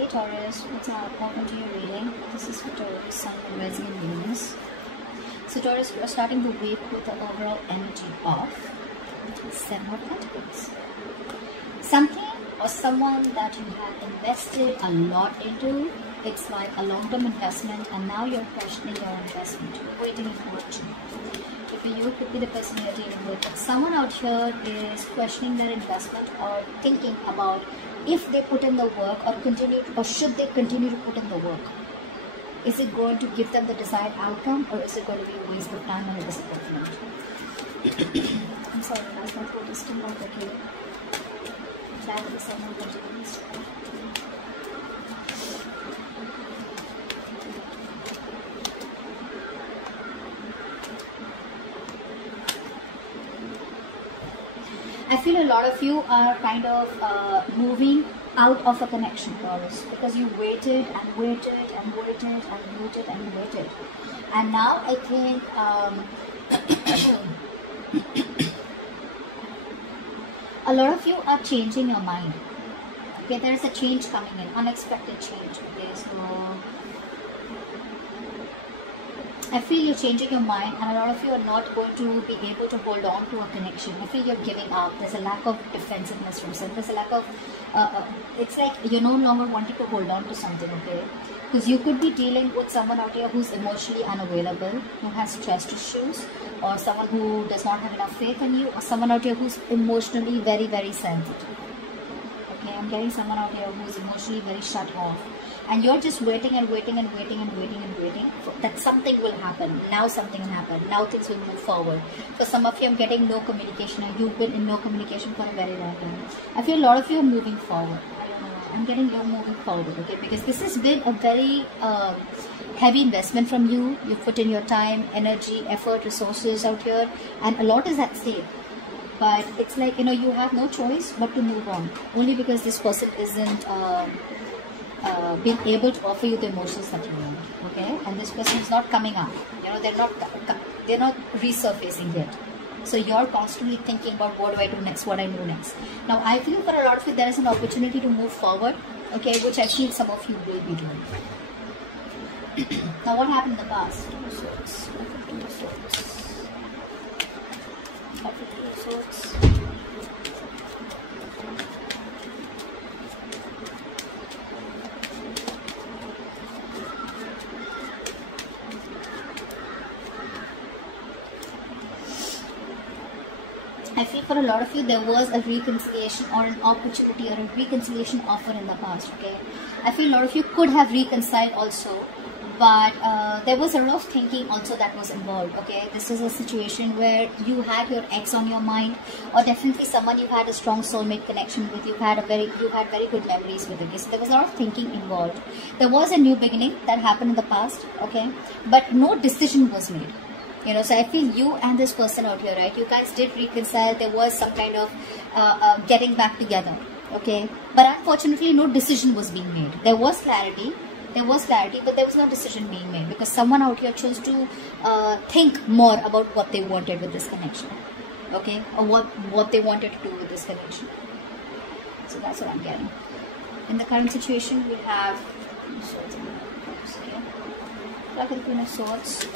Hey Taurus, what's up? Welcome to your reading. This is for Taurus, Sun, Moon, Rising, and Venus. So Taurus, we are starting the week with the overall energy of 7 of Pentacles. Something or someone that you have invested a lot into, it's like a long-term investment, and now you're questioning your investment, waiting for it. For you, it could be the person you're dealing with. But someone out here is questioning their investment or thinking about if they put in the work or should they continue to put in the work. Is it going to give them the desired outcome, or is it going to be a waste of time and a disappointment? I'm sorry guys, my throat is still not okay. That is someone continues. I feel a lot of you are kind of moving out of a connection, Taurus, because you waited and waited and waited and waited and waited. And now I think a lot of you are changing your mind. Okay, there is a change coming in, unexpected change. Okay, so I feel you're changing your mind, and a lot of you are not going to be able to hold on to a connection. I feel you're giving up. There's a lack of defensiveness from some. There's a lack of, it's like you're no longer wanting to hold on to something, okay? Because you could be dealing with someone out here who's emotionally unavailable, who has trust issues, or someone who does not have enough faith in you, or someone out here who's emotionally very, very sensitive. Okay, I'm getting someone out here who's emotionally very shut off. And you're just waiting and waiting and waiting and waiting and waiting that something will happen. Now something will happen. Now things will move forward. For some of you, I'm getting no communication, and you've been in no communication for a very long time. I feel a lot of you are moving forward. I don't know. I'm getting you're moving forward, okay? Because this has been a very heavy investment from you. You've put in your time, energy, effort, resources out here, and a lot is at stake. But it's like, you know, you have no choice but to move on. Only because this person isn't being able to offer you the emotions that you want, okay? And this person is not coming up. You know, they're not resurfacing yet. So you're constantly thinking about what do I do next, what I do next. Now I feel for a lot of you there is an opportunity to move forward, okay, which I feel some of you will be doing. Now what happened in the past? I feel for a lot of you there was a reconciliation or an opportunity or a reconciliation offer in the past, okay? I feel a lot of you could have reconciled also, but there was a lot of thinking also that was involved, okay? This is a situation where you had your ex on your mind, or definitely someone you had a strong soulmate connection with. You had very good memories with, okay? So there was a lot of thinking involved. There was a new beginning that happened in the past, okay? But no decision was made. You know, so I feel you and this person out here, right? You guys did reconcile. There was some kind of getting back together, okay? But unfortunately, no decision was being made. There was clarity, but there was no decision being made because someone out here chose to think more about what they wanted with this connection, okay? Or what they wanted to do with this connection. So that's what I'm getting. In the current situation, we have swords and cups, okay? Like the Queen of Swords.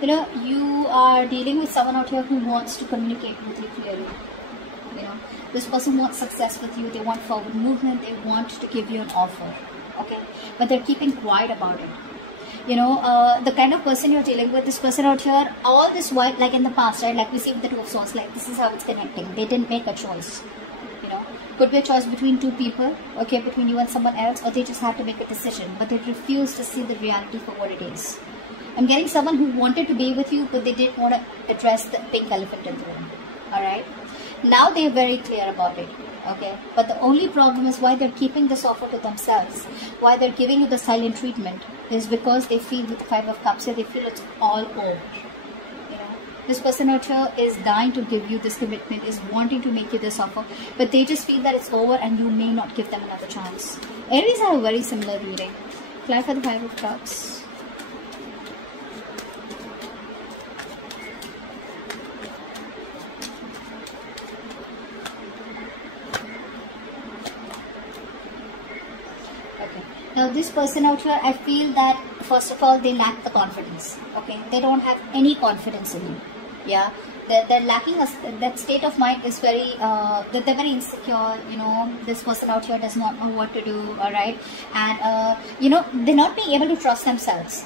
You know, you are dealing with someone out here who wants to communicate with you clearly. You know, this person wants success with you. They want forward movement. They want to give you an offer, okay? But they're keeping quiet about it. You know, the kind of person you're dealing with, this person out here, all this while, like in the past, right? Like we see with the Two of Swords, like this is how it's connecting. They didn't make a choice. You know, could be a choice between two people, okay, between you and someone else, or they just had to make a decision, but they refused to see the reality for what it is. I'm getting someone who wanted to be with you, but they didn't want to address the pink elephant in the room. Alright? Now they're very clear about it. Okay? But the only problem is why they're keeping this offer to themselves. Why they're giving you the silent treatment is because they feel with the Five of Cups here, they feel it's all over. You know? This person out here is dying to give you this commitment, is wanting to make you this offer, but they just feel that it's over and you may not give them another chance. Aries have a very similar reading. Clarify the 5 of Cups. Now this person out here, I feel that first of all they lack the confidence. Okay, they don't have any confidence in you. Yeah, they're lacking that state of mind is very they're very insecure. You know, this person out here does not know what to do. All right, and you know, they're not being able to trust themselves.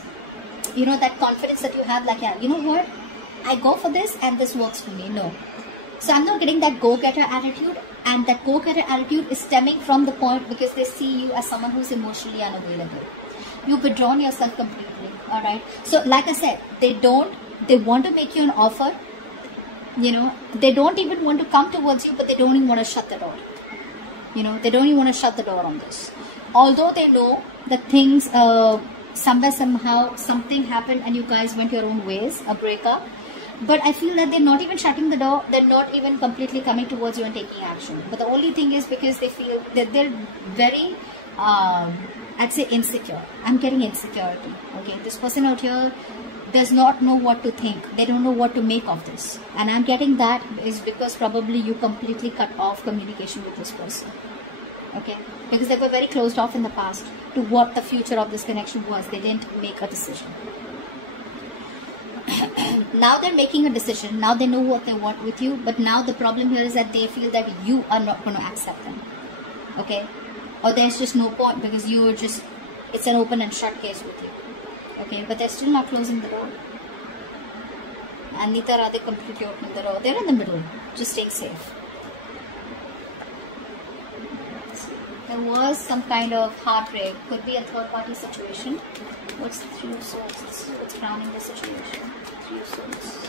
You know, that confidence that you have, like, yeah, you know what, I go for this and this works for me. No. So I'm not getting that go-getter attitude, and that go-getter attitude is stemming from the point because they see you as someone who's emotionally unavailable. You've withdrawn yourself completely, alright? So like I said, they want to make you an offer, you know, they don't even want to come towards you, but they don't even want to shut the door. You know, they don't even want to shut the door on this. Although they know that things, somewhere, somehow, something happened and you guys went your own ways, a breakup. But I feel that they're not even shutting the door. They're not even completely coming towards you and taking action. But the only thing is because they feel that they're very, I'd say, insecure. I'm getting insecurity. Okay, this person out here does not know what to think. They don't know what to make of this. And I'm getting that is because probably you completely cut off communication with this person. Okay, because they were very closed off in the past to what the future of this connection was. They didn't make a decision. Now they're making a decision. Now they know what they want with you, but now the problem here is that they feel that you are not going to accept them. Okay, or there's just no point because you are just, it's an open and shut case with you. Okay, but they're still not closing the door, and neither are they completely opening the door. They're in the middle, just staying safe. There was some kind of heartbreak, could be a third party situation. What's the 3 of Swords? What's crowning the situation? 3 of Swords.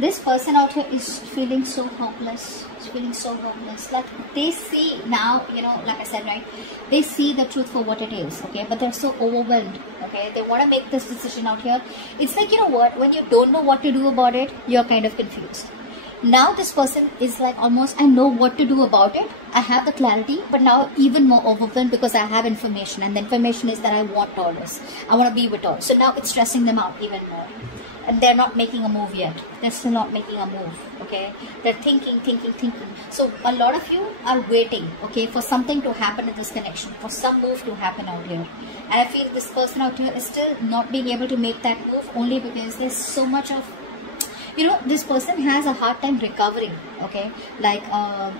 This person out here is feeling so hopeless. It's feeling so hopeless. Like they see now, you know, like I said, right? They see the truth for what it is, okay? But they're so overwhelmed, okay? They want to make this decision out here. It's like, you know what? When you don't know what to do about it, you're kind of confused. Now this person is like almost, I know what to do about it. I have the clarity, but now even more overwhelmed because I have information. And the information is that I want Taurus. I want to be with Taurus. So now it's stressing them out even more. And they're not making a move yet. They're still not making a move, okay? They're thinking. So a lot of you are waiting, okay, for something to happen in this connection, for some move to happen out here. And I feel this person out here is still not being able to make that move only because there's so much of, you know, this person has a hard time recovering, okay? Like,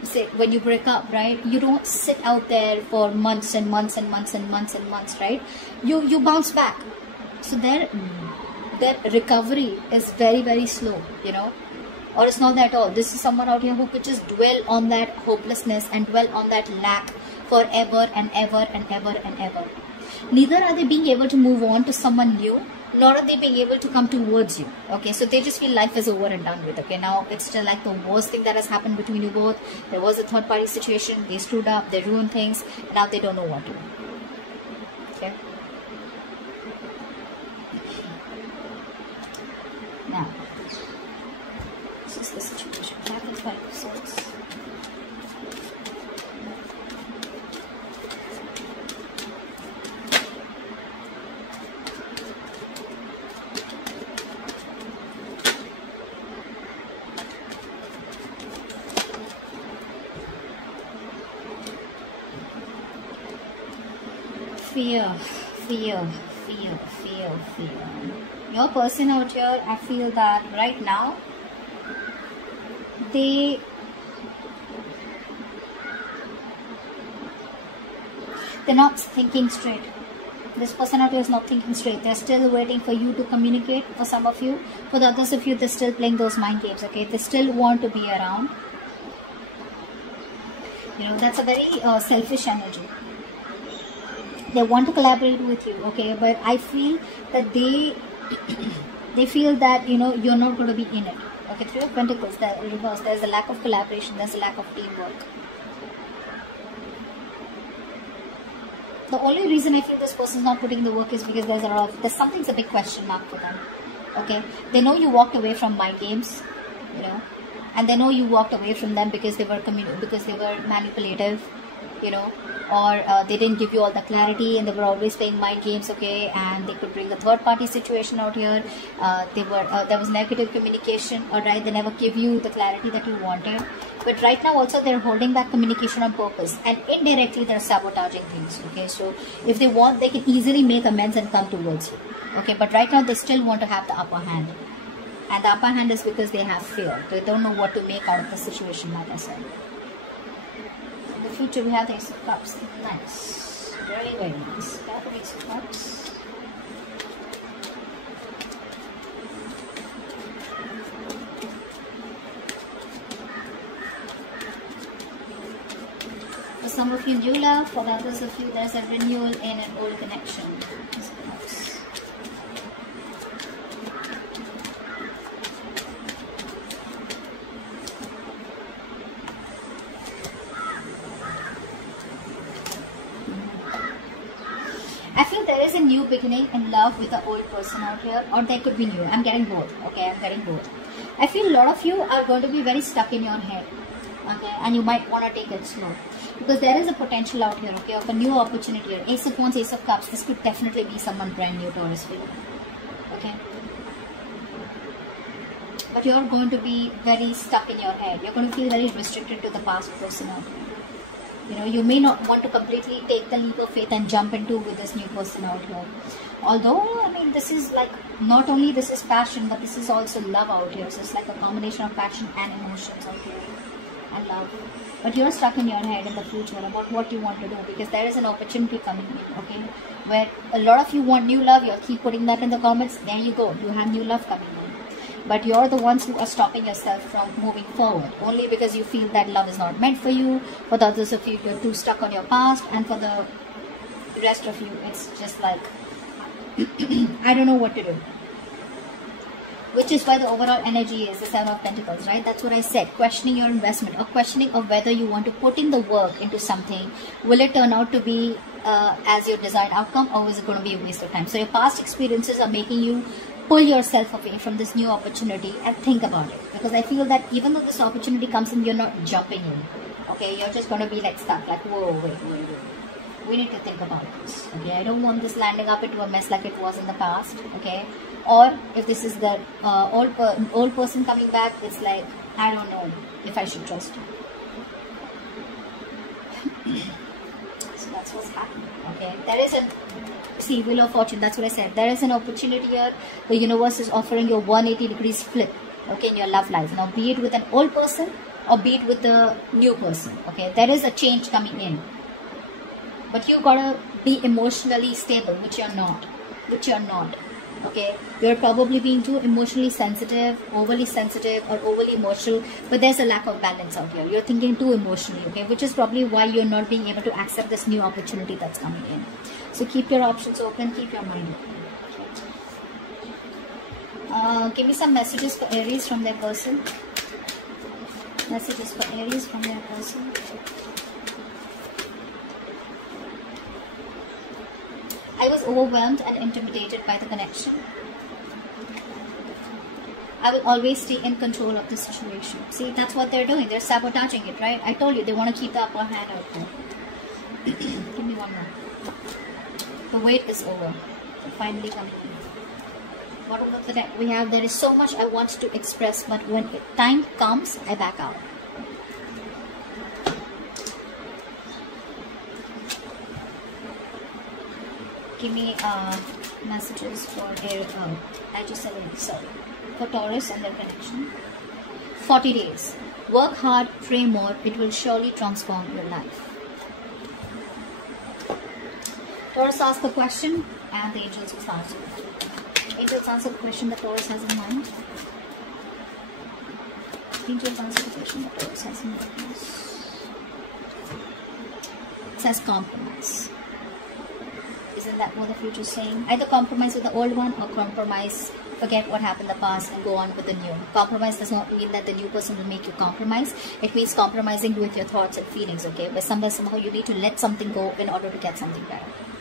say, when you break up, right? You don't sit out there for months and months and months and months and months, right? You bounce back. So their recovery is very, very slow, you know? Or it's not that at all. This is someone out here who could just dwell on that hopelessness and dwell on that lack forever and ever and ever and ever. Neither are they being able to move on to someone new, nor are they being able to come towards you, okay? So they just feel life is over and done with, okay? Now it's still like the worst thing that has happened between you both. There was a third party situation, they screwed up, they ruined things, and now they don't know what to do, okay? Now, this is the situation. Back in 5 of Swords. Fear. Your person out here, I feel that right now they're not thinking straight. This person out here is not thinking straight. They're still waiting for you to communicate. For some of you, for the others of you, they're still playing those mind games, okay? They still want to be around. You know, that's a very selfish energy. They want to collaborate with you, okay? But I feel that they feel that, you know, you're not going to be in it, okay? 3 of Pentacles, the reverse. There's a lack of collaboration. There's a lack of teamwork. The only reason I feel this person is not putting the work is because there's something's a big question mark for them. Okay, they know you walked away from mind games, you know, and they know you walked away from them because they were manipulative, you know, or they didn't give you all the clarity, and they were always playing mind games. Okay, and they could bring the third party situation out here. There was negative communication. All right, they never give you the clarity that you wanted. But right now also they're holding back communication on purpose, and indirectly they're sabotaging things. Okay, so if they want, they can easily make amends and come towards you. Okay, but right now they still want to have the upper hand, and the upper hand is because they have fear. They don't know what to make out of the situation, like I said. In the future we have the Ace of Cups. Nice, very very nice. Got the Ace of Cups. For some of you, new love. For the others of you, there's a renewal in an old connection. I feel there is a new beginning in love with the old person out here, or there could be new. I'm getting both. Okay, I'm getting both. I feel a lot of you are going to be very stuck in your head. Okay, and you might want to take it slow, because there is a potential out here, okay, of a new opportunity here. Ace of Wands, Ace of Cups. This could definitely be someone brand new, Taurus, for you. Okay, but you're going to be very stuck in your head. You're going to feel very restricted to the past person out here. You know, you may not want to completely take the leap of faith and jump into with this new person out here. Although, I mean, this is like, not only this is passion, but this is also love out here. So it's like a combination of passion and emotions out here. And love. But you're stuck in your head in the future about what you want to do, because there is an opportunity coming in, okay, where a lot of you want new love. You'll keep putting that in the comments. There you go, you have new love coming in, but you're the ones who are stopping yourself from moving forward, only because you feel that love is not meant for you. For the others of you, you're too stuck on your past, and for the rest of you, it's just like I don't know what to do. Which is why the overall energy is the Seven of Pentacles, right? That's what I said. Questioning your investment, or questioning of whether you want to put in the work into something. Will it turn out to be as your desired outcome, or is it going to be a waste of time? So your past experiences are making you pull yourself away from this new opportunity, and think about it. Because I feel that even though this opportunity comes in, you're not jumping in. Okay, you're just going to be like stuck, like, whoa, wait. We need to think about this. Okay, I don't want this landing up into a mess like it was in the past. Okay. Or if this is the old person coming back, it's like, I don't know if I should trust you. So that's what's happening. Okay, there is a Wheel of Fortune. That's what I said. There is an opportunity here. The universe is offering you a 180 degrees flip. Okay, in your love life. Now, be it with an old person or be it with the new person. Okay, there is a change coming in. But you gotta be emotionally stable, which you're not. Okay, you're probably being too emotionally sensitive, overly sensitive, or overly emotional, but there's a lack of balance out here. You're thinking too emotionally, okay, which is probably why you're not being able to accept this new opportunity that's coming in. So keep your options open, keep your mind open. Give me some messages for Aries from their person. Messages for Aries from their person. I was overwhelmed and intimidated by the connection. I will always stay in control of the situation. See, that's what they're doing. They're sabotaging it, right? I told you, they want to keep the upper hand out there. Give me one more. The wait is over. They're finally coming in. What about the deck we have? There is so much I want to express, but when time comes, I back out. Give me messages for for Taurus and their connection. 40 days. Work hard, pray more. It will surely transform your life. Taurus asked the question, and the angels will answer. Angels answer the question that Taurus has in mind. Angels answer the question that Taurus has in mind. It says compromise. Isn't that what the future is saying? Either compromise with the old one or compromise forget what happened in the past and go on with the new. Compromise does not mean that the new person will make you compromise. It means compromising with your thoughts and feelings, okay? But somehow you need to let something go in order to get something better.